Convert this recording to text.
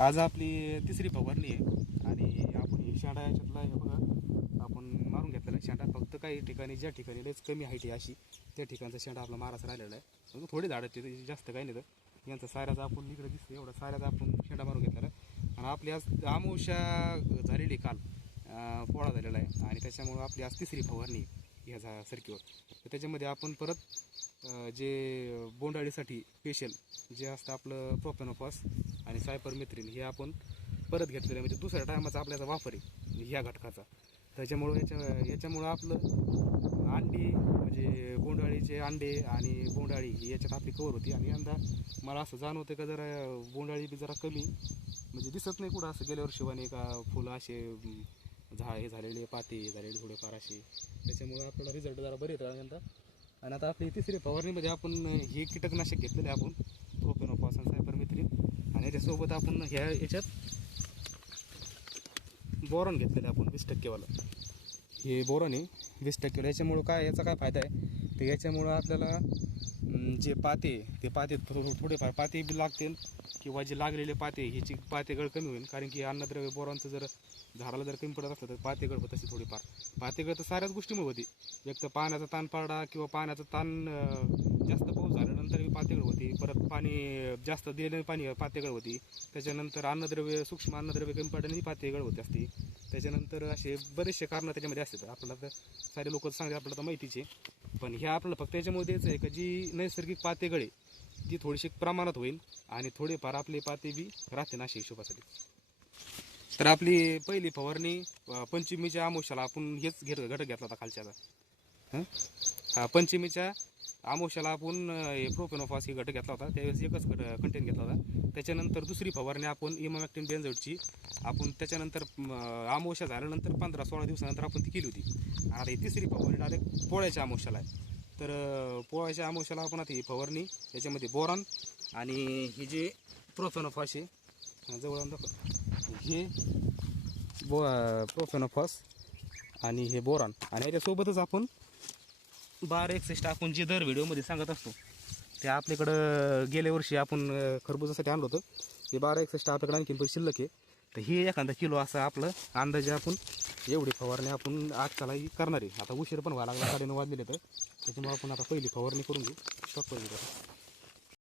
आज आपली तिसरी फवारणी आहे. आणि आपण ही शेंडा याच्यातला हे बघा आपण मारून घेतलेला आहे शेंडा. फक्त काही ठिकाणी ज्या ठिकाणी लयच कमी हाईट आहे अशी त्या ठिकाणचा शेंडा आपला मारास राहिलेला आहे. थोडी थोडे झाडं तिथे जास्त काही नाही तर यांचा साऱ्याचा आपण इकडे दिसतो एवढा साऱ्याचा आपण शेंडा मारून घेतलेला आहे. आणि आपली आज आमोशा झालेली काल पोळा झालेला आहे. आणि त्याच्यामुळं आपली आज तिसरी फवारणी ह्याचा ह्या सरकीवर तर त्याच्यामध्ये आपण परत जे बोंडाळीसाठी स्पेशल जे असतं आपलं प्रोपेनोफॉस आणि सायपर मित्रीन हे आपण परत घेतलेलं आहे. म्हणजे दुसऱ्या टायमाचा आपल्याचा वापर आहे. म्हणजे ह्या घटकाचा. त्याच्यामुळं याच्या याच्यामुळं आपलं अंडी म्हणजे बोंडाळीचे अंडे आणि बोंडाळी ही याच्यात आपली कवर होती. आणि यंदा मला असं जाणवतं का जरा बोंडाळी बी जरा कमी. म्हणजे दिसत नाही कुठं असं गेल्या वर्षी का फुलं असे झाड झा हे झालेले पाते झालेले थोडेफार असे त्याच्यामुळे आपल्याला रिझल्ट जरा बरे येतात यंदा आणि आता आपली तिसरी फवारणीमध्ये म्हणजे आपण हे कीटकनाशक घेतलेले आहे आपण. प्रोपेनोफॉस आणि सायपरमिथ्रिन आणि याच्यासोबत आपण ह्या याच्यात बोरॉन घेतलेलं आहे आपण वीस टक्केवालं. हे बोरॉन आहे वीस टक्केवालं. याच्यामुळं काय याचा काय फायदा आहे? तर याच्यामुळं आपल्याला जे पाते ते पाते थोडेफार पाते बी लागतील. किंवा जे लागलेले पाते ह्याची पातेगळ कमी होईल. कारण की अन्नद्रव्य बोरांचं जर झाडाला जर कमी पडत असलं तर पातेगळ होत असते थोडीफार. पातेगळ तर साऱ्याच गोष्टीमुळे होती. एक तर पाण्याचा ताण पाडा किंवा पाण्याचा ताण जास्त पाऊस झाल्यानंतर पातेगळ होती. परत पाणी जास्त दिलेलं पाणी पातेगळ होती. त्याच्यानंतर अन्नद्रव्य सूक्ष्म अन्नद्रव्य कमी पडल्याने पातेगळ होत असते. त्याच्यानंतर असे बरेचसे कारणं त्याच्यामध्ये असतात. आपल्याला तर सारे लोक सांगतात आपल्याला तर माहितीचे पण ह्या आपल्याला फक्त याच्यामुळे द्यायचं आहे का? जी नैसर्गिक पातेगळे ती थोडीशी प्रमाणात होईल आणि थोडेफार आपले पाते बी राहते अशा हिशोबासाठी. तर आपली पहिली फवारणी पंचमीच्या आमोशाला आपण हेच घेत घटक घेतला होता खालच्याचा हं? हा, पंचमीच्या आमोशाला आपण अं, हे प्रोपेनोफॉस हे घटक घेतला होता. त्यावेळेस एकच कंटेन घेतला होता. त्याच्यानंतर दुसरी फवारणी आपण इमामॅक्टिन बेन्झोडची आपण त्याच्यानंतर अं, आमोशा झाल्यानंतर पंधरा सोळा दिवसानंतर आपण ती केली होती. आता ही तिसरी फवारणी डायरेक्ट पोळ्याच्या आमोशाला आहे. तर अं, पोळ्याच्या आमोशाला आपण आता ही फवारणी याच्यामध्ये बोरान आणि ही जे प्रोफेनोफॉस आहे जवळ दाखव. हे बो प्रोफेनोफॉस आणि हे बोरॉन. आणि याच्यासोबतच आपण बार एकसष्ट आपण जे दर व्हिडिओमध्ये सांगत असतो ते आपल्याकडं गेल्या वर्षी आपण खरबुजासाठी आणलं होतं. ते बारा एकसष्ट आपल्याकडे आणखीन पण शिल्लक आहे. तर हे एखादा किलो असं आपलं अंदाजे आपण एवढी फवारणी आपण आजच्यालाही करणार आहे. आता उशीर पण व्हायला लागला साडेनऊ वाजलेले तर त्याच्यामुळे आपण आता पहिली फवारणी करून घेऊ. शॉक करून घेऊ.